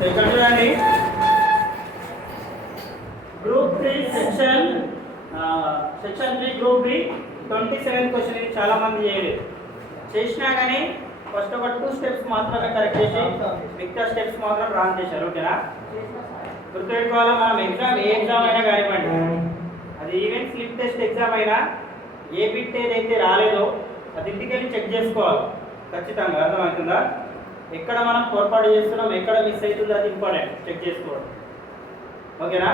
So ఇక్కడ చూడండి group 3 section 3 group B 27 question ఇది చాలా మంది చేయలేదు. చేసినా కానీ ఫస్ట్ ఒక 2 స్టెప్స్ మాత్రమే కరెక్ట్ చేసి మిగతా స్టెప్స్ మాత్రం రాంగ్ చేశారు. ఓకేనా? గుర్తుపెట్టుకోవాలి, మనం ఎగ్జామ్ ఏ ఎగ్జామ్ అయినా కానివ్వండి, అది ఈవెన్ స్లిప్ టెస్ట్ ఎగ్జామ్ అయినా ఏ బిట్ ఏదైతే రాలేదో అది ఇంటికెళ్ళి చెక్ చేసుకోవాలి ఖచ్చితంగా. అర్థమవుతుందా? ఎక్కడ మనం పొరపాటు చేస్తున్నాం, ఎక్కడ మిస్ అవుతుందో అది ఇంపార్టెంట్ చెక్ చేసుకోవడం. ఓకేనా?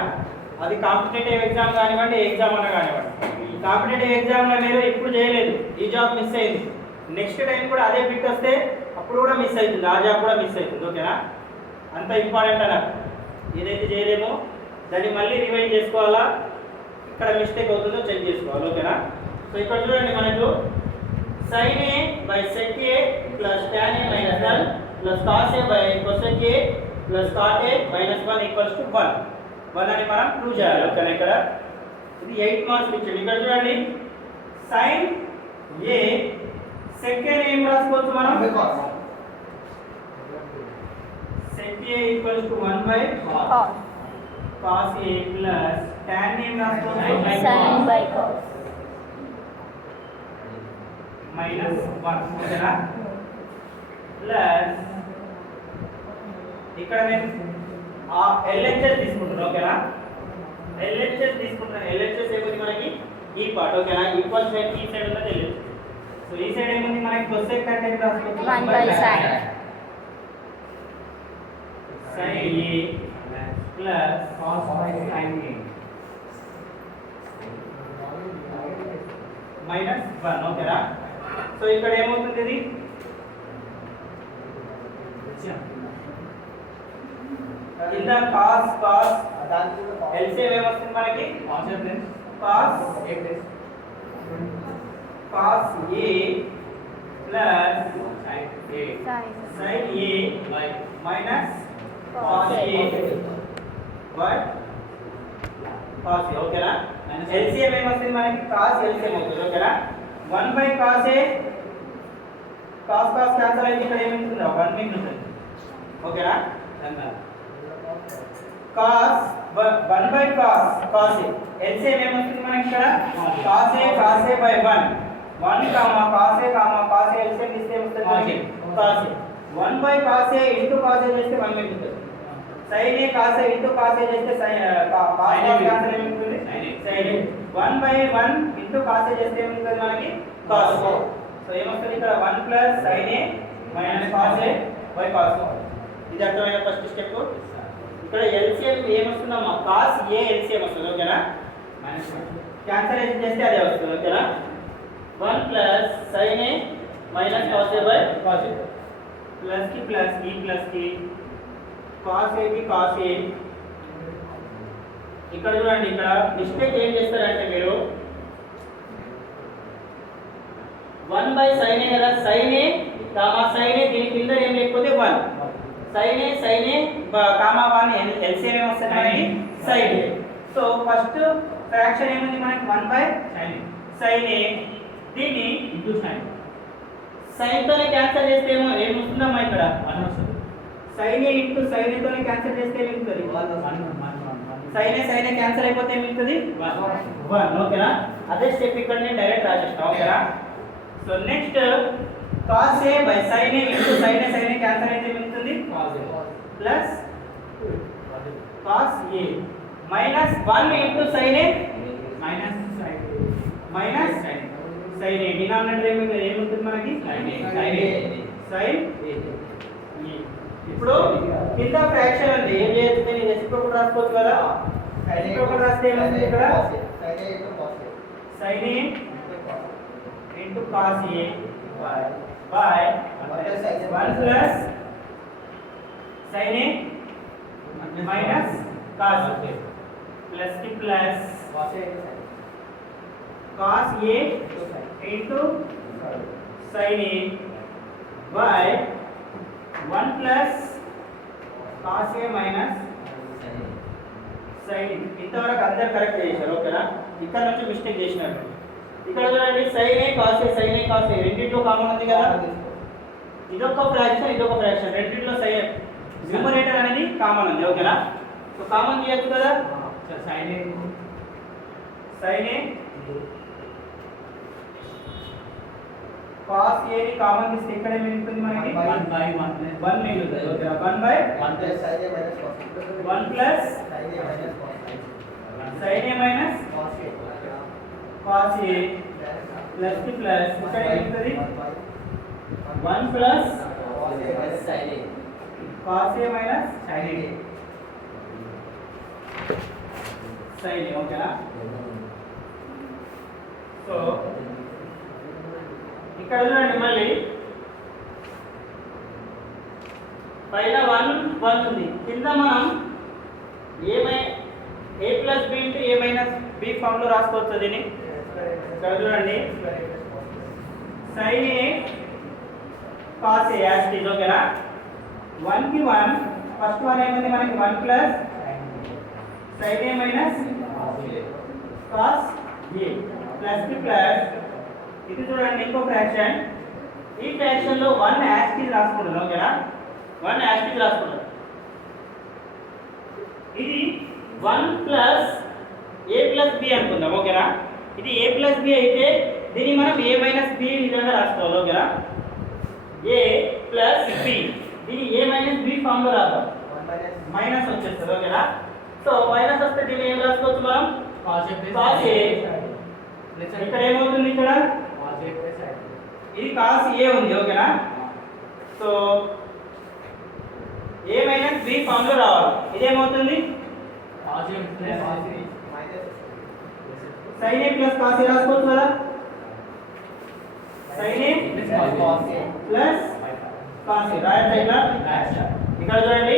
అది కాంపిటేటివ్ ఎగ్జామ్ కానివ్వండి, ఏ ఎగ్జామ్ అన్నా కానివ్వండి. కాంపిటేటివ్ ఎగ్జామ్లో మీరు ఇప్పుడు చేయలేదు, ఈ జాబ్ మిస్ అయింది, నెక్స్ట్ టైం కూడా అదే బిట్ వస్తే అప్పుడు కూడా మిస్ అవుతుంది, ఆ జాబ్ కూడా మిస్ అవుతుంది. ఓకేనా? అంత ఇంపార్టెంట్ అన్నారు. ఏదైతే చేయలేమో దాన్ని మళ్ళీ రివైండ్ చేసుకోవాలా, ఇక్కడ మిస్టేక్ అవుతుందో చెక్ చేసుకోవాలి. ఓకేనా? సో ఇక్కడ చూడండి, మనకు sin a by sec a plus tan a minus 1 plus cos a by cosec a plus cot a minus 1 equals to 1 అని మనం ప్రూవ్ చేయాలి. ఓకేనా? ఇక్కడ ఇది 8 మార్క్స్ ఇచ్చాడు. ఇక్కడ చూడండి sin a sec a ఏం రాసుకోవచ్చు మనం? sec a equals to 1 by cos a plus tan ఏం రాసుకోవచ్చు? sin by cos minus 1. ఓకేనా? ప్లస్ ఇక్కడ నేను ఆ LHS తీసుకుంటున్నాను. ఓకేనా? LHS తీసుకుంటున్నాను. LHS ఏముంది మనకి? ఈ పార్ట్. ఓకేనా? ఈక్వల్ సైడ్ ఈ సైడ్ ఉన్నది LHS. సో ఈ సైడ్ ఏముంది మనకి? cosec అంటే ఎంత రాసుకోవచ్చు? 1 by sin sin a plus cos sin a minus 1. ఓకేనా? సో ఇక్కడ ఏమవుతుంది? ఇది కింద cos LCM ఏమొస్తుంది మనకి? cos a plus sin a minus cos a by cos a. ఓకేనా? LCM ఏమొస్తుంది మనకి? cos LCM అవుతుంది. ఓకేనా? 1 by cos a cos cancel అయితే ఇక్కడ ఏమింటుంది? 1 మిగులుతుంది. ఓకేనా? cos 1 by cos a LCM ఏమొస్తుంది మనకి? ఇక్కడ cos a by 1 cos a LCM ఇస్తే ఏమొస్తుంది మనకి? cos a 1 by cos a into cos a చేస్తే 1 మిగులుతుంది. sin a cos a into cos a చేస్తే cos cancel ఏమింటుంది? sin a 1 by 1 into cos a చేస్తే ఏమింటుంది మనకి? cos a. సో ఏమొస్తుంది ఇక్కడ? 1 plus sin a minus cos a by cos a. ఇది అర్థమైన first step. ఇక్కడ LCM ఏమొస్తుందమ్మా? cos a LCM వస్తుంది. ఓకేనా? క్యాన్సలేషన్ చేస్తే అదే వస్తుంది. ఓకేనా? 1 plus sin a minus cos a by cos a plus కి ప్లస్ ఈ ప్లస్ కి cos a కి cos a. ఇక్కడ చూడండి, ఇక్కడ మిస్టేక్ ఏం చేస్తారంటే మీరు 1 by sin a కదా, sin a దీని కింద ఏం లేకపోతే 1 sin a 1 LCM ఏమొస్తుంది మనకి? sin a. So first fraction ఏముంది మనకి? 1 by sin a దీన్ని ఇంటూ sin తోనే క్యాన్సిల్ చేస్తే ఏమొస్తుందమ్మా? ఇక్కడ 1 వస్తుంది. sin a into sin a తోనే క్యాన్సిల్ చేస్తే ఏమిస్తుంది? sin a క్యాన్సిల్ అయిపోతే ఏమిస్తుంది? 1. ఓకేనా? అదే స్టెప్ ఇక్కడ నేను డైరెక్ట్ రాసేస్తాను. ఓకేనా? So next cos a by sin a into sin a cancel అయితే ఏమిస్తుంది? Plus cos a minus 1 into sin a minus sin a denominator ఏముంటుంది మనకి? sin a. ఇప్పుడు కింద ఫ్రాక్షన్ ఉంది, ఏం చేస్తుంది? రెసిప్రోకల్ రాసుకోవచ్చు కదా. రెసిప్రోకల్ రాస్తే ఏముంది ఇక్కడ? sin a into cos a by 1 plus sin a minus cos a plus की plus cos a into sin a by 1 plus cos a minus sin a. ఇంతవరకు అందరు కరెక్ట్ చేశారు. ఓకేనా? ఇక్కడ నుంచి మిస్టేక్ చేసినారు. ఇక్కడ చూడండి sin a cos a రెండిట్లో కామన్ ఉంది కదా. ఇదొక ఫ్రాక్షన్ రెండిట్లో న్యూమరేటర్ అనేది కామన్ ఉంది ఓకేనా. సో కామన్ తీయచ్చు కదా, సైన్ ఏ కాస్ ఏ ని కామన్ తీస్తే ఇక్కడ ఏం మిగులుతుంది మనకి 1 మిగులుతుంది ఓకేనా. 1 by 1 plus sin a minus cos a plus కి ప్లస్ ఇక్కడ ఏం మిగులుతుంది 1 plus cos a minus sin a ఓకేనా. సో ఇక్కడ చూడండి మళ్ళీ పైన 1 ఉంది, కింద మనం a plus b into a minus b form లో రాసుకోవచ్చు దీన్ని. ఇక్కడ చూడండి sin a cos a as it is ఓకేనా. 1 కి 1 ఫస్ట్ వన్ ఏముంది మనకి 1 plus sin a minus cos a plus కి ప్లస్ ఇది చూడండి ఇంకో ఫ్రాక్షన్. ఈ ఫ్రాక్షన్ లో 1 యాజ్ ఇట్ ఇస్ రాసుకుంటాను ఓకేనా. 1 యాజ్ ఇట్ ఇస్ రాసుకుంటాను. ఇది 1 ప్లస్ a ప్లస్ b అనుకుందాం ఓకేనా. ఇది a ప్లస్ b అయితే దీన్ని మనం a మైనస్ b విధంగా రాసుకోవాలి ఓకేనా. a ప్లస్ b దీన్ని a మైనస్ b ఫామ్ లో రాద్దాం. మైనస్ వచ్చేస్తుంది ఓకేనా. సో మైనస్ వస్తే దీన్ని ఏం రాసుకోవచ్చు మనం cos a ఇక్కడ ఏమవుతుంది ఇక్కడ ఇది cos a ఉంది ఓకేనా. So a minus b form లో రావాలి. ఇదేమవుతుంది sin a plus cos a రాసుకోవచ్చు కదా. sin a plus cos a రాయొచ్చా ఇక్కడ. ఇక్కడ చూడండి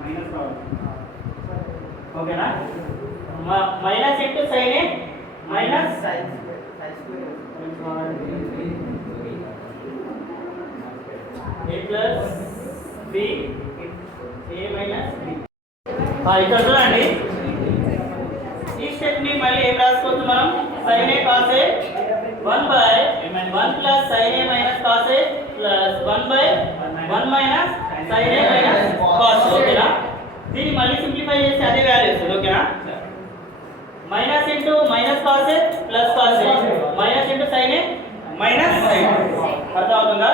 మైనస్ ఓకేనా. Minus into sin a minus a plus b a minus b. ఇక్కడ చూడండి ఈ స్టెప్ ని మళ్ళీ ఏం రాసుకోవచ్చు మనం sin a cos a 1 by 1 plus sin a minus cos a plus 1 by 1 minus sin a minus cos a ఓకేనా. దీన్ని మళ్ళీ సింప్లిఫై చేస్తే అదే వాల్యూ వస్తుంది ఓకేనా. Minus into minus cos a plus cos a minus into sin a minus sin a అర్థమవుతుందా.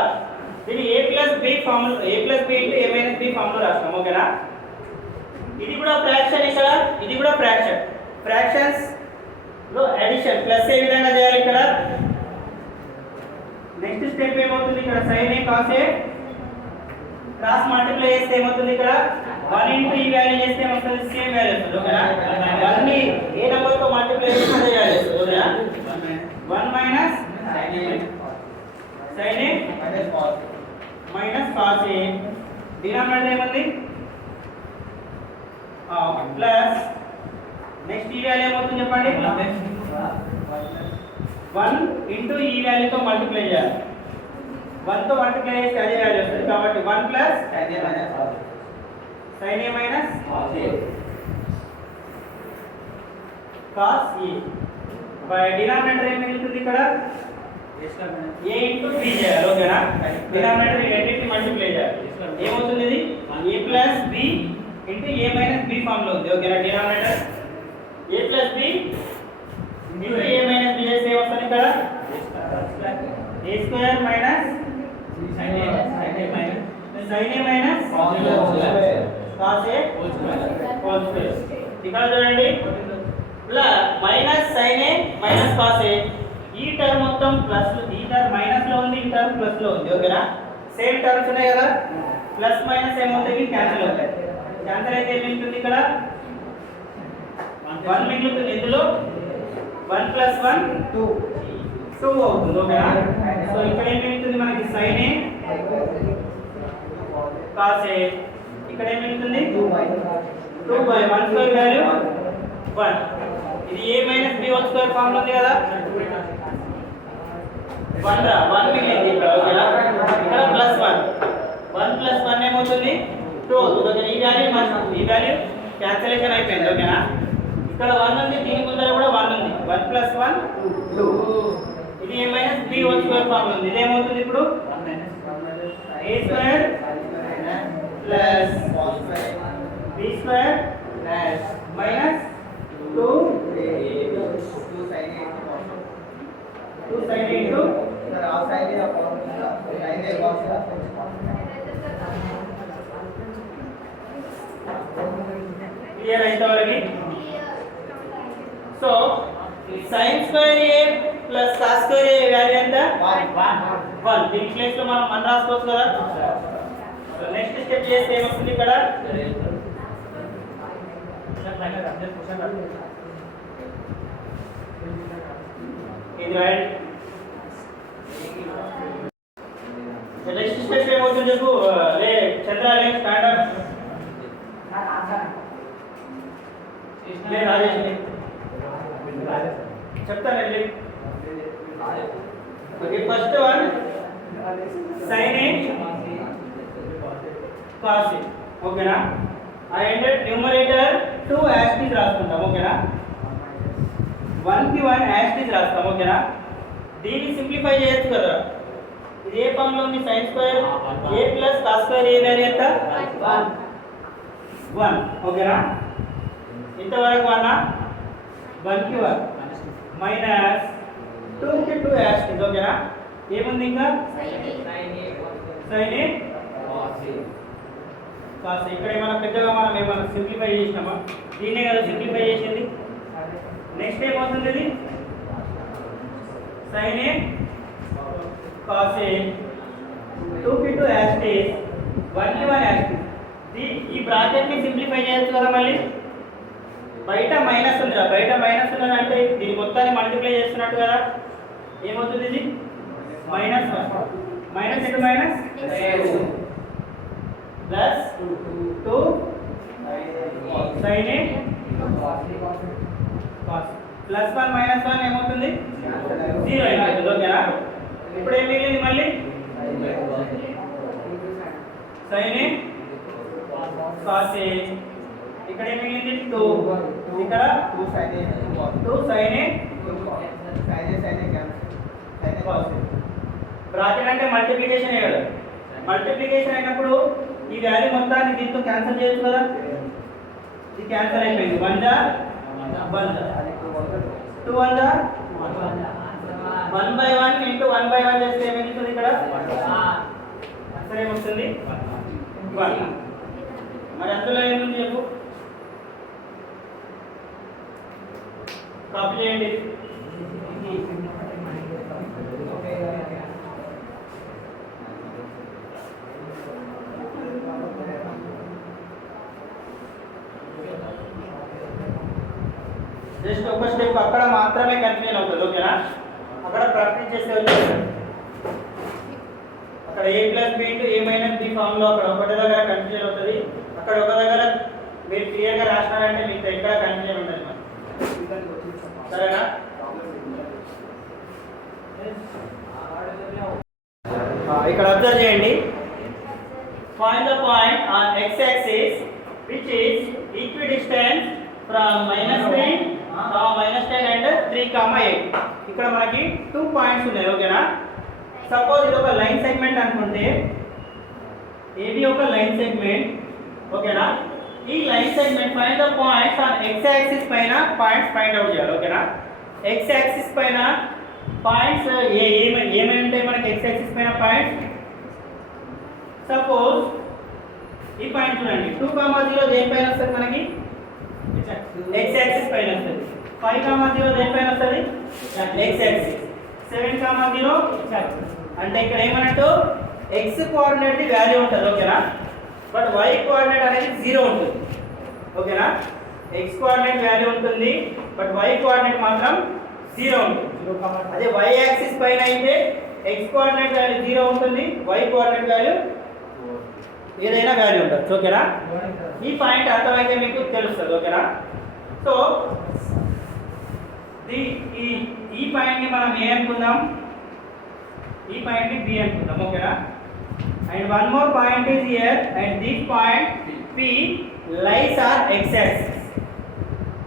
దీన్ని a plus b form a plus b into a minus b form లో రాస్తాం ఓకేనా. ఇది కూడా ఫ్రాక్షన్, ఇక్కడ ఇది కూడా ఫ్రాక్షన్. ఫ్రాక్షన్స్ లో అడిషన్ ప్లస్ ఏ విధంగా చేయాలి ఇక్కడ. నెక్స్ట్ స్టెప్ ఏమవుతుంది ఇక్కడ sin a cos a cross multiply చేస్తే ఏమవుతుంది ఇక్కడ 1 ఇంటూ ఈ వాల్యూ చేస్తే ఏమవుతుంది సేమ్ వాల్యూ వస్తుంది ఓకేనా. 1 ని ఏ నంబర్ తో మల్టిప్లై చేస్తే అదే వాల్యూ వస్తుంది ఓకేనా. 1 minus sin a minus cos a denominator ఏముంది ప్లస్ నెక్స్ట్ ఈ వాల్యూ ఏమవుతుంది చెప్పండి 1 ఇంటూ ఈ వాల్యూతో మల్టిప్లై చేయాలి. 1 తో మల్టిప్లై చేస్తే అదే వాల్యూ వస్తుంది కాబట్టి 1 plus sin a minus cos a by denominator ఏం మిగులుతుంది ఇక్కడ a ఇంటూ b చేయాలి ఓకేనా. డినామినేటర్ ఈ రెండింటిని మల్టిప్లై చేయాలి. ఏమవుతుంది ఇది a plus b into a minus b form లో ఉంది ఓకేనా. Denominator a plus b into a minus b చేస్తే ఏమవుతుంది ఇక్కడ a square minus sin a minus cos a whole square. ఇక్కడ చూడండి plus minus sin a minus cos a ఈ term మొత్తం ప్లస్, ఈ టర్మ్ మైనస్ లో ఉంది, ఈ టర్మ్ ప్లస్ లో ఉంది ఓకేనా. సేమ్ టర్మ్స్ ఉన్నాయి కదా, ప్లస్ మైనస్ ఏమవుతాయి క్యాన్సిల్ అవుతాయి. క్యాన్సిల్ అయితే ఏం మిగులుతుంది ఇక్కడ 1 మిగులుతుంది. ఇందులో 1 ప్లస్ 1 2 అవుతుంది ఓకేనా. సో ఇక్కడ ఏం మిగులుతుంది మనకి sin a cos a ఇక్కడ ఏం మిగులుతుంది 2 బై 1 స్క్వేర్ వాల్యూ 1. ఇది a minus b whole square form లో ఉంది కదా. 1 మిగిలింది ఇక్కడ ఓకేనా. ఇక్కడ ప్లస్ 1 ప్లస్ 1 ఏమవుతుంది 2 అవుతుంది ఓకేనా. ఈ వాల్యూ క్యాన్సిలేషన్ అయిపోయింది ఓకేనా. ఇక్కడ 1 ఉంది, దీని ముందర కూడా 1 ఉంది. 1 ప్లస్ 1 2. ఇది a minus b whole square form ఉంది. ఇది ఏమవుతుంది ఇప్పుడు a square plus b square minus 2 sin a into clear అయితే వాళ్ళకి. So sin square a plus cos square a value ఎంత 1. దీని ప్లేస్ లో మనం 1 రాసుకోవచ్చు కదా. సో నెక్స్ట్ స్టెప్ చేస్తే ఏమొస్తుంది ఇక్కడ ఇది రైట్. నెక్స్ట్ స్టెప్ ఏమవుతుంది చెప్పు లే చంద్ర లే స్టాండ్ అప్ లే రాజేష్ చెప్తానండి. Okay first one sin a cos a ఓకేనా. అండ్ న్యూమరేటర్ 2 యాజ్ టీజ్ రాసుకుంటాం ఓకేనా. 1 కి 1 యాజ్ టీజ్ రాస్తాం ఓకేనా. దీన్ని సింప్లిఫై చేయొచ్చు కదా. ఇది ఏ ఫామ్ లో ఉంది sin square a plus cos square a value ఎంత 1 ఓకేనా. ఇంతవరకు 1 కి 1 మైనస్ 2 కి 2 యాజ్ టీజ్ ఓకేనా. ఏముంది ఇంకా sin a cos ఇక్కడ ఏమైనా పెద్దగా మనం ఏమైనా సింప్లిఫై చేసినామా? దీన్నే కదా సింప్లిఫై చేసింది. నెక్స్ట్ ఏమవుతుంది ఇది sin a cos a 2 కి 2 యాజ్ టీజ్ 1 కి 1 యాజ్ టీజ్. ఈ బ్రాకెట్ ని సింప్లిఫై చేయొచ్చు కదా. మళ్ళీ బయట మైనస్ ఉందిరా, బయట మైనస్ ఉన్నది అంటే దీని మొత్తాన్ని మల్టిప్లై చేస్తున్నట్టు కదా. ఏమవుతుంది ఇది minus 1 minus into minus plus 2 sin a cos plus 1 minus 1 ఏమవుతుంది 0 అయిపోతుంది ఓకేనా. ఇప్పుడు ఏం మిగిలింది మళ్ళీ sin a cos a ఇక్కడ ఏం మిగిలింది 2 ఇక్కడ 2 sin a cos a. Bracket అంటే మల్టిప్లికేషన్ కదా. మల్టిప్లికేషన్ అయినప్పుడు ఈ వాల్యూ మొత్తాన్ని దీంతో క్యాన్సిల్ చేయొచ్చు కదా. ఇది క్యాన్సిల్ అయిపోయింది. 1 జా 1 జా 2 1 జా 1/1 ఇంటూ 1/1 చేస్తే ఏమవుతుంది ఇక్కడ ఆన్సర్ ఏమొస్తుంది 1. మరి అందులో ఏముంది చెప్పు కాపీ చేయండి. జస్ట్ ఒక స్టెప్ అక్కడ మాత్రమే కన్ఫ్యూజన్ అవుతుంది ఓకేనా. అక్కడ ప్రాక్టీస్ చేస్తే వచ్చేస్తుంది. అక్కడ a plus b into a minus b form లో అక్కడ ఒకటి దగ్గర కన్ఫ్యూజన్ అవుతుంది. అక్కడ ఒక దగ్గర మీరు క్లియర్ గా రాసినారంటే మీకు ఎక్కడ కన్ఫ్యూజన్ ఉంటుంది మరి. సరేనా. ఇక్కడ అబ్జర్వ్ చేయండి. Find the point on x axis which is equidistant from -10 and 3,8. ఇక్కడ మనకి 2 పాయింట్స్ ఉన్నాయి ఓకేనా. సపోజ్ ఇది ఒక లైన్ సెగ్మెంట్ అనుకుంటే AB ఒక లైన్ సెగ్మెంట్ ఓకేనా. ఈ line segment find the points on x axis పైన పాయింట్స్ ఫైండ్ అవుట్ చేయాలి ఓకేనా. x యాక్సిస్ పైన పాయింట్స్ ఏమేమి ఉంటాయి మనకి x యాక్సిస్ పైన పాయింట్స్. సపోజ్ ఈ పాయింట్ చూడండి 2,0 దేనిపైన వస్తుంది మనకి x యాక్సిస్ పైన వస్తుంది. 5,0 దేనిపైన వస్తుంది x యాక్సిస్. 7,0 అంటే ఇక్కడ ఏమన్నట్టు x కోఆర్డినేట్ ది వాల్యూ ఉంటుంది ఓకేనా. బట్ y కోఆర్డినేట్ అనేది 0 ఉంటుంది ఓకేనా. x కోఆర్డినేట్ వాల్యూ ఉంటుంది బట్ y కోఆర్డినేట్ మాత్రం 0 ఉంటుంది. అదే y యాక్సిస్ పైన అయితే x కోఆర్డినేట్ వాల్యూ 0 ఉంటుంది, y కోఆర్డినేట్ వాల్యూ ఏదైనా వాల్యూ ఉంటుంది ఓకేనా. ఈ పాయింట్ అర్థమైతే మీకు తెలుస్తుంది ఓకేనా. సో ఈ పాయింట్ ని మనం ఏ అనుకుందాం, ఈ పాయింట్ ని బి అనుకుందాం ఓకేనా. And one more point is here and this point P lies on x axis.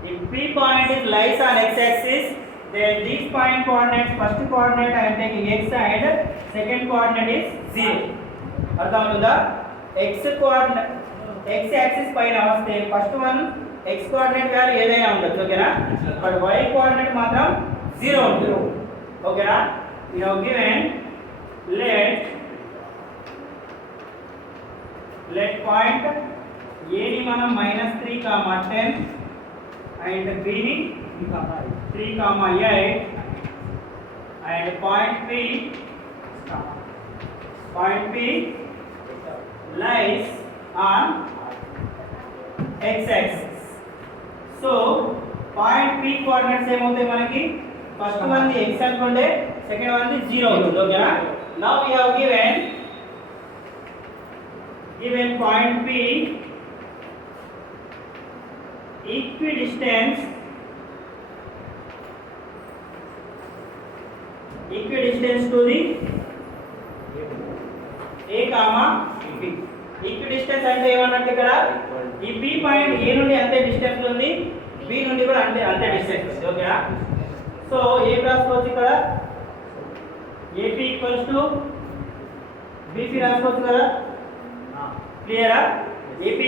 If P point is lies on x axis, then these point coordinates, first coordinate I am taking x and second coordinate is 0. అర్థమవుతుందా? x coordinate x axis పైన వస్తే first one x coordinate value ఏదైనా ఉండొచ్చు ఓకేనా, but y coordinate మాత్రం 0 ఉంటుంది ఓకేనా. we have given let point a ని మనం -3, 10 and b ని 3, 8 and point P lies on x axis. So point P coordinates ఏమవుతాయి మనకి, ఫస్ట్ వన్ ది x అనుకోండి, సెకండ్ వన్ ది 0 అవుతుంది ఓకేనా. now we have given point P equidistance to the a comma b. ఈక్విడిస్టెన్స్ అంటే ఏమన్నట్టు ఇక్కడ ఈ p point a నుండి అంతే డిస్టెన్స్ ఉంది, b నుండి కూడా అంతే డిస్టెన్స్ ఉంది ఓకేనా. సో ఏ రాసుకోవచ్చు ఇక్కడ AP BC రాసుకోవచ్చు కదా, క్లియరా. AP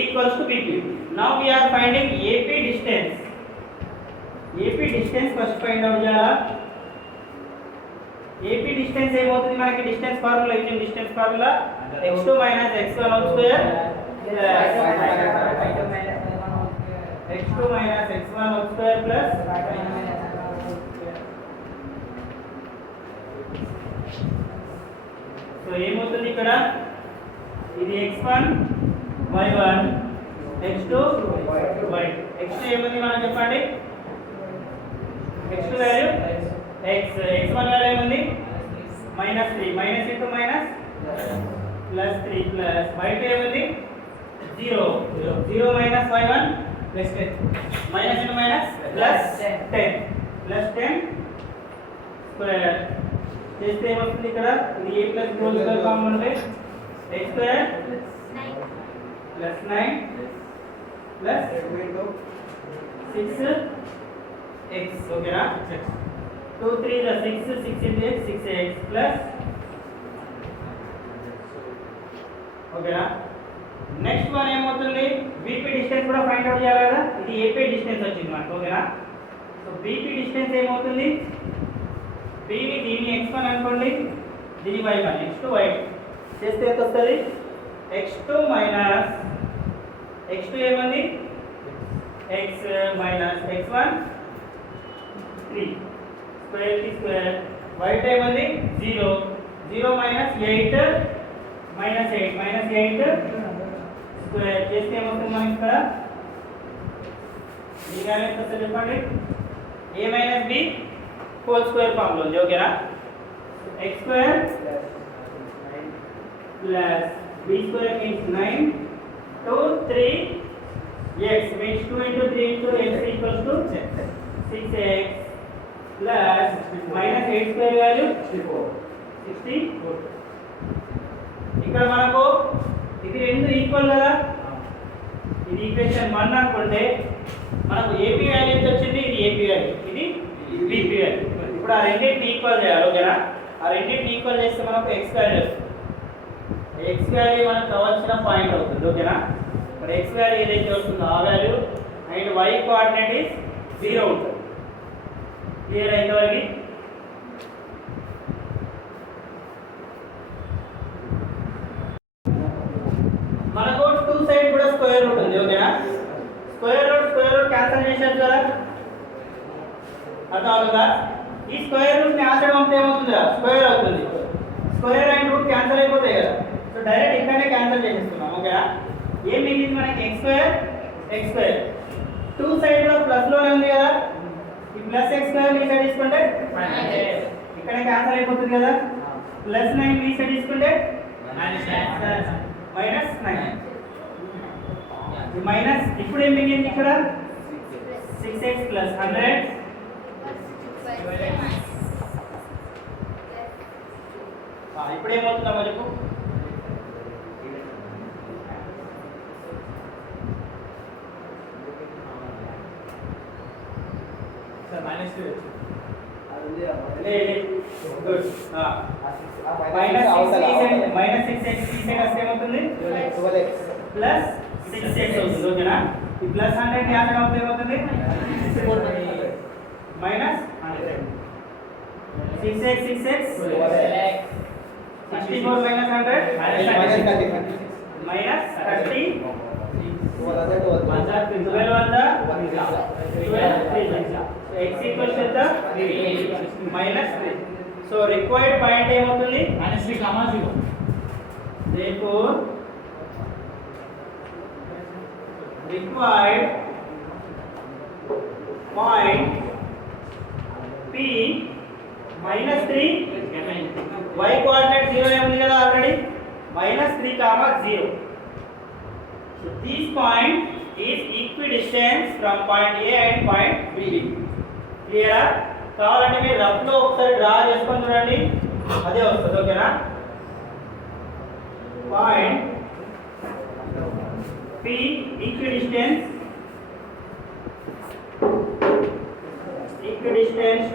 BP. now we are finding AP distance first find out చేయాలా. AP distance ఏమవుతుంది మనకి, డిస్టెన్స్ ఫార్ములా ఇచ్చిన distance formula x2 - x1 whole square x2 - x1 whole square plus so ఏమవుతుంది ఇక్కడ, ఇది x1 y1 x2 y. x2 ఏముంది మనం చెప్పండి, x2 వాల్యూ x1 వాల్యూ ఏముంది -3, minus into minus plus 3 plus y2 ఏముంది 0, 0 minus y1 plus 10, minus into minus plus 10 square చేస్తే ఏమవుతుంది ఇక్కడ, ఇది a plus b whole square form ఉంటే x square plus 9 plus 6x ఓకేనా. 2 3 6 into x 6x ప్లస్ ఓకేనా. Next one ఏమవుతుంది, BP distance కూడా ఫైండ్ అవుట్ చేయాలి కదా, ఇది AP డిస్టెన్స్ వచ్చింది మనకు ఓకేనా. సో BP డిస్టెన్స్ ఏమవుతుంది, B ని దీన్ని x1 అనుకోండి, దీని y1 x2 y2 చేస్తే ఎంత వస్తుంది, x2 ఏమంది x మైనస్ x1 3 స్క్వేర్ కి స్క్వేర్, y2 ఏమంది 0, 0 మైనస్ 8 స్క్వేర్ చేస్తే ఏమవుతుంది మనకి ఇక్కడ, ఈ వాల్యూ ఎంత వస్తుంది చెప్పండి, a - b whole square form లో ఉంది ఓకేనా. x square plus b square means 9 2 3x means 2 into 3 into x equals to 6x plus minus 8 square value 64. ఇక్కడ మనకు ఇది రెండు ఈక్వల్ కదా, ఇది ఈక్వేషన్ 1 అనుకుంటే మనకు AP వాల్యూ ఎంత వచ్చింది, ఇది AP వాల్యూ, ఇది BP వాల్యూ. ఇప్పుడు ఆ రెండింటిని ఈక్వల్ చేయాలి ఓకేనా. ఆ రెండింటిని ఈక్వల్ చేస్తే మనకు x వాల్యూ వస్తుంది. x వాల్యూ మనకు కావాల్సిన పాయింట్ అవుతుంది ఓకేనా. ఇక్కడ x వాల్యూ ఏదైతే వస్తుందో ఆ value and y coordinate is 0 ఉంటుంది. క్లియర్ అయింది. మనకు టూ సైడ్ కూడా స్క్వేర్ రూట్ ఉంది ఓకేనా. స్క్వేర్ రూట్ క్యాన్సిల్ చేశారు కదా, అర్థం అవుతుందా. ఈ స్క్వేర్ రూట్ ని ఆచరణ పంపితే ఏమవుతుందా, స్క్వేర్ అవుతుంది. స్క్వేర్ అండ్ రూట్ క్యాన్సిల్ అయిపోతాయి కదా, సో డైరెక్ట్ ఇక్కడనే క్యాన్సిల్ చేసేస్తున్నాం ఓకేనా. ఏం మిగిలింది మనకి x స్క్వేర్ టూ సైడ్ లో ప్లస్ లోనే ఉంది కదా, ఈ ప్లస్ x స్క్వేర్ ఈ సైడ్ తీసుకుంటే ఇక్కడే క్యాన్సిల్ అయిపోతుంది కదా. ప్లస్ 9 ఈ సైడ్ తీసుకుంటే మైనస్ 9 మైనస్. ఇప్పుడు ఏం మిగిలింది ఇక్కడ 6x ప్లస్ 100 ఇప్పుడు ఏమవుతుందా మనకు -2 గుడ్ మైనస్ 6x తీసేస్తే వస్తే ఏమవుతుంది ప్లస్ 6x అవుతుంది ఓకేనా ఈ ప్లస్ 100 యాడ్ అవుతే ఏమవుతుంది మైనస్ 6x 64 minus 100 minus 30 12 వద్ద 12 x equals to minus 3 so required point ఏమవుతుంది minus 3 comma 0 therefore required point p minus 3 y coordinate 0 ఏముంది కదా already minus 3 comma 0 so this point is equidistant from point A and point B క్లియరా కావాలంటే మీరు rough లో ఒకసారి draw చేసుకొని చూడండి అదే వస్తుంది ఓకేనా point P equidistant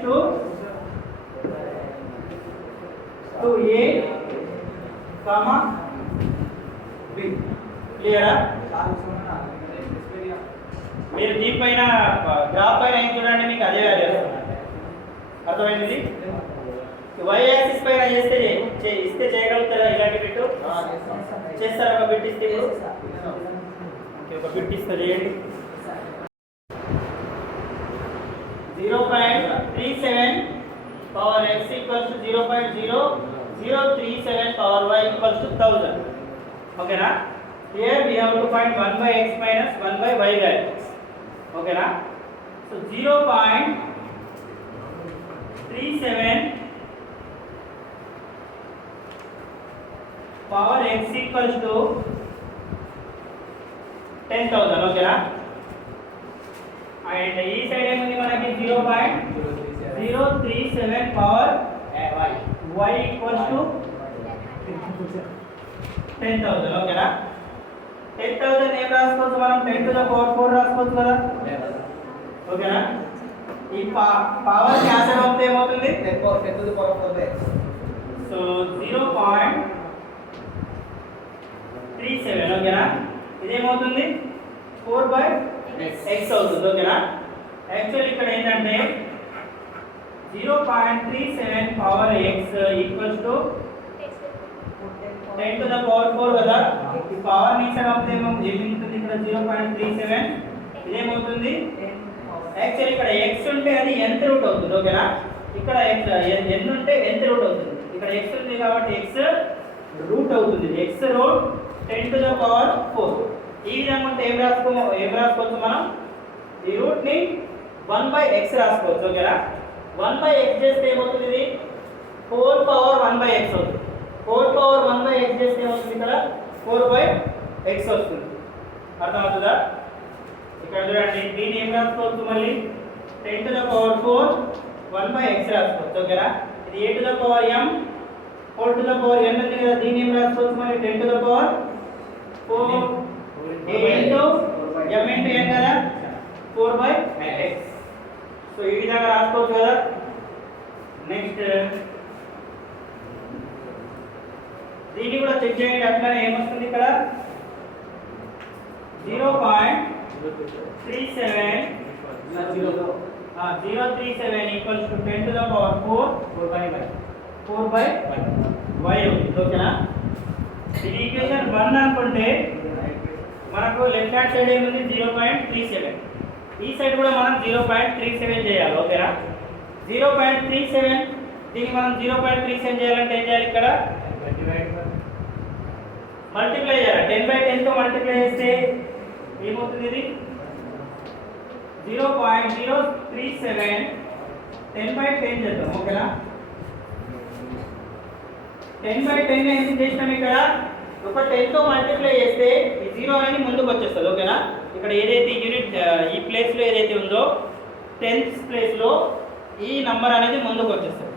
to A comma B క్లియరా మీరు దీనిపైన గ్రాఫ్ పైన ఏం చూడండి మీకు అదే వాల్యూ వస్తుంది అర్థమైంది y యాక్సిస్ పైన చేస్తే ఇస్తే చేయగలుగుతారా ఇలాంటి బిట్ చేస్తారా ఒక బిట్ ఇస్తే ఓకే ఒక బిట్ ఇస్తే చేయండి 0.37 power x equals to 0.0037 power y equals to 1000 ఓకేనా here we have to find 1 by x minus 1 by y value ఓకేనా so 0.37 power x equals to 10000 ఓకేనా అండ్ ఈ సైడ్ ఏముంది మనకి 0.037 పవర్ y equals to 10000 ఓకేనా 10000 ఏం రాసుకోవచ్చు మనం 10 to the power 4 రాసుకోవచ్చు కదా ఓకేనా ఈ పవర్ క్యాన్సిల్ అవుతే ఏమవుతుంది 10 to the power 4 సో 0.37 ఓకేనా ఇదేమవుతుంది 4 by x అవుతుంది ఓకేనా యాక్చువల్లీ ఇక్కడ ఏంటంటే 0.37 power x equals to 10 to the power 4 కదా ఈ పవర్ ని ఇక్కడ అవుతే ఏమవుతుంది ఇక్కడ 0.37 ఇదేమవుతుంది యాక్చువల్లీ ఇక్కడ x ఉంటే అది nth రూట్ అవుతుంది ఓకేనా ఇక్కడ n ఉంటే nth రూట్ అవుతుంది ఇక్కడ x ఉంది కాబట్టి x రూట్ అవుతుంది x route 10 to the power 4 ఈ విధంగా ఉంటే ఏం రాసుకోవచ్చు మనం ఈ రూట్ ని 1 by x రాసుకోవచ్చు ఓకేనా 1 by x చేస్తే ఏమవుతుంది ఇది 4 పవర్ 1 by x అవుతుంది 4 పవర్ 1 by x చేస్తే ఏమవుతుంది ఇక్కడ 4 by x వస్తుంది అర్థమవుతుందా ఇక్కడ చూడండి దీన్ని ఏం రాసుకోవచ్చు మళ్ళీ 10 to the power 4 1 by x రాసుకోవచ్చు ఓకేనా ఇది a to the power m 4 to the power n ఉంది కదా దీన్ని ఏం రాసుకోవచ్చు మళ్ళీ 10 to the power 4 a into m into n కదా 4 by x సో ఈ విధంగా రాసుకోవచ్చు కదా నెక్స్ట్ దీన్ని కూడా చెక్ చేయండి అట్లానే ఏమొస్తుంది ఇక్కడ 0.37 equals to 10 to the power 4 by y ఓకేనా ఇది ఈక్వేషన్ 1 అనుకుంటే మనకు లెఫ్ట్ హ్యాండ్ సైడ్ ఏముంది 0.37 ఈ సైడ్ కూడా మనం 0.37 చేయాలి ఓకేనా 0.37 దీన్ని మనం 0.37 చేయాలంటే ఏం చేయాలి ఇక్కడ మల్టిప్లై చేయాలి 10 by 10 తో మల్టిప్లై చేస్తే ఏమవుతుంది ఇది 0.037 10 by 10 చేద్దాం ఓకేనా 10 by 10 ఎందుకు చేసినాం ఇక్కడ ఒక 10 తో మల్టిప్లై చేస్తే ఈ 0 అనేది ముందుకు వచ్చేస్తుంది ఓకేనా ఇక్కడ ఏదైతే యూనిట్ ఈ ప్లేస్ లో ఏదైతే ఉందో 10th ప్లేస్ లో ఈ నంబర్ అనేది ముందుకు వచ్చేస్తుంది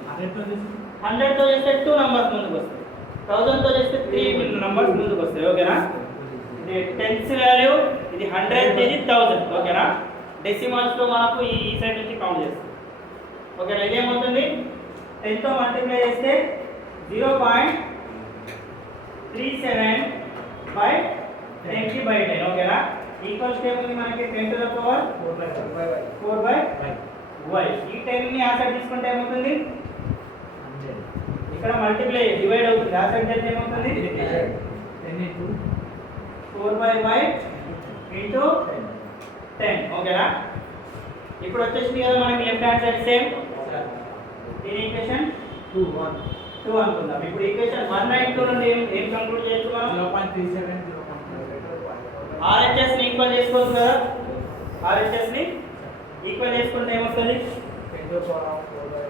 100 తో చేస్తే 2 నంబర్స్ ముందుకు వస్తాయి 1000 తో చేస్తే 3 నంబర్స్ ముందుకు వస్తాయి ఓకేనా ఇది 10th వాల్యూ ఇది 100th ఇది 1000 ఓకేనా డెసిమల్స్ లో మనకు ఈ సైడ్ నుంచి కౌంట్ చేస్తాం ఓకేనా ఇదేమవుతుంది 10 తో మల్టిప్లై చేస్తే 0.37 బై 10 బై 10 ఓకేనా ఈక్వల్స్ ఏముంది మనకి 10 to the power 4 by y ఈ 10 ని ఆ సైడ్ తీసుకుంటే ఏమవుతుంది ఇక్కడ మల్టిప్లై డివైడ్ అవుతుంది ఆ సైడ్ చేస్తే ఏమవుతుంది 4 బై y ఇంటూ 10 ఓకేనా ఇప్పుడు వచ్చేసింది కదా మనకి లెఫ్ట్ హ్యాండ్ సైడ్ సేమ్ దీని ఈక్వేషన్ 2 అనుకుందాం ఇప్పుడు ఈక్వేషన్ 192 నుండి ఏం కంక్లూడ్ చేయొచ్చు మనం 0.37 RHS ని ఈక్వల్ చేసుకోవచ్చు కదా RHS ని ఈక్వల్ చేసుకుంటే ఏమవుతుంది 10 to the power of 4 by y.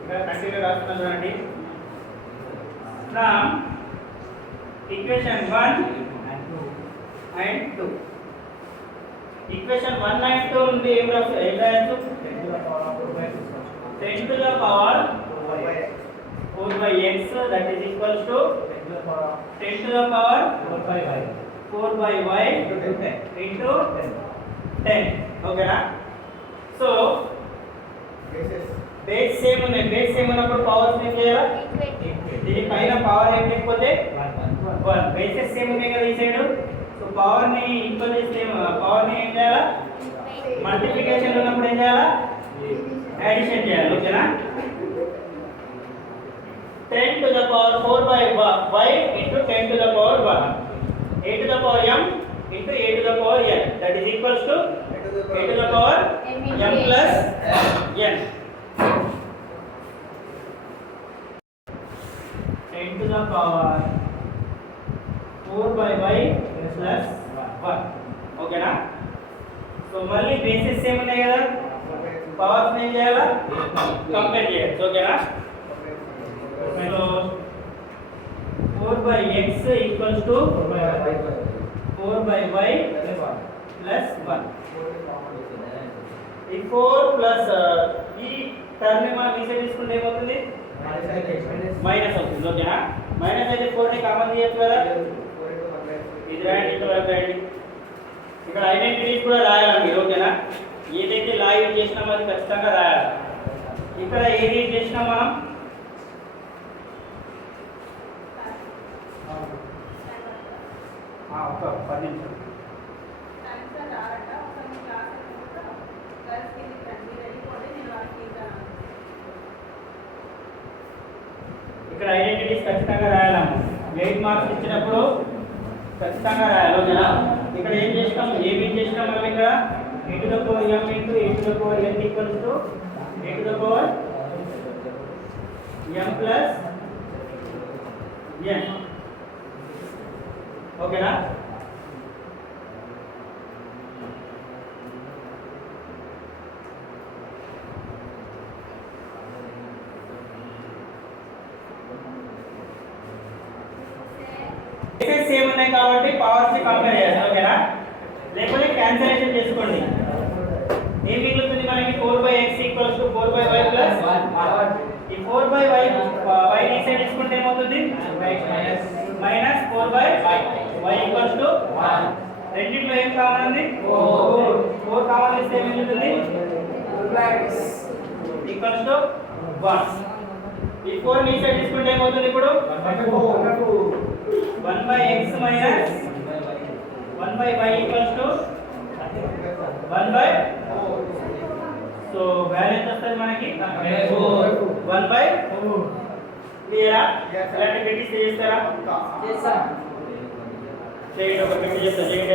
ఇక్కడ కంటిన్యూ రాస్తున్నాను చూడండి ఫ్రమ్ ఈక్వేషన్ 1 and 2 ఈక్వేషన్ 192 నుండి ఏం రాయొచ్చు 10 to the power of 4 by 10 to the power 4 by x that is equals to 10 to the power of 10 to the power 4 by y 4 by y into 10 ఓకేనా so base same ఉన్నాయి base same ఉన్నప్పుడు powers ఏం చేయాలా దీని పైన power ఏం లేకపోతే 1 bases same ఉన్నాయి కదా ఈ సైడ్ సో పవర్ ని ఈక్వల్ చేస్తే పవర్ ని ఏం చేయాలా మల్టిప్లికేషన్ ఉన్నప్పుడు ఏం చేయాలా అడిషన్ చేయాలి ఓకేనా 10 to the power 4 by y into 10 to the power 1 a to the power m into a to the power n that is equals to a to the power m plus n 10 to the power 4 by y plus 1 ఓకేనా so మళ్ళీ basis same ఉన్నాయి కదా powers ఏం చేయాలా compare చేయొచ్చు ఓకేనా so 4 by x equals to 4 by y plus 1 ఈ 4 plus ఈ టర్మ్ ని మనం ఈసైడ్ తీసుకుంటే ఏమవుతుంది మైనస్ అవుతుంది ఓకేనా మైనస్ అయితే 4 ని కామన్ చేయొచ్చు కదా ఇది రాయండి ఇక్కడ రాయండి ఇక్కడ ఐడెంటిటీస్ కూడా రాయాలి మీరు ఓకేనా ఏదైతే లా యూజ్ చేసినామో అది ఖచ్చితంగా రాయాలి ఇక్కడ ఏది యూజ్ చేసినాం మనం ఒక 10 నిమిషాలు ఇక్కడ ఐడెంటిటీస్ ఖచ్చితంగా రాయాలమ్మ 8 మార్క్స్ ఇచ్చినప్పుడు ఖచ్చితంగా రాయాలి ఓకేనా ఇక్కడ ఏం చేస్తాం ఏం చేసినాం మనం ఇక్కడ a to the power m into a to the power n equals to a to the power m plus n ఓకేనా సేమ్ ఉన్నాయి కాబట్టి పవర్స్ ని కంపేర్ చేయాలి ఓకేనా లేకపోతే క్యాన్సిలేషన్ చేసుకోండి ఏం మిగులుతుంది మనకి 4/x 4/y 1 ఈ 4/y y ని సైడ్ తీసుకుంటే ఏమవుతుంది మైనస్ 4/y y 1 రెండిట్లో ఏం కామన్ ఉంది 4 కామన్ ఇస్తే ఏం మిగులుతుంది ఈక్వల్స్ టు 1 ఈ 4 ని సైడ్ తీసుకుంటే ఏమవుతుంది ఇప్పుడు 1/x minus 1/y equals to 1/4 so value ఎంత వస్తుంది మనకి 1/4 క్లియరా ఇలాంటి పెట్టి చేస్తారా చేయండి ఒక పెట్టి చేస్తా చేయండి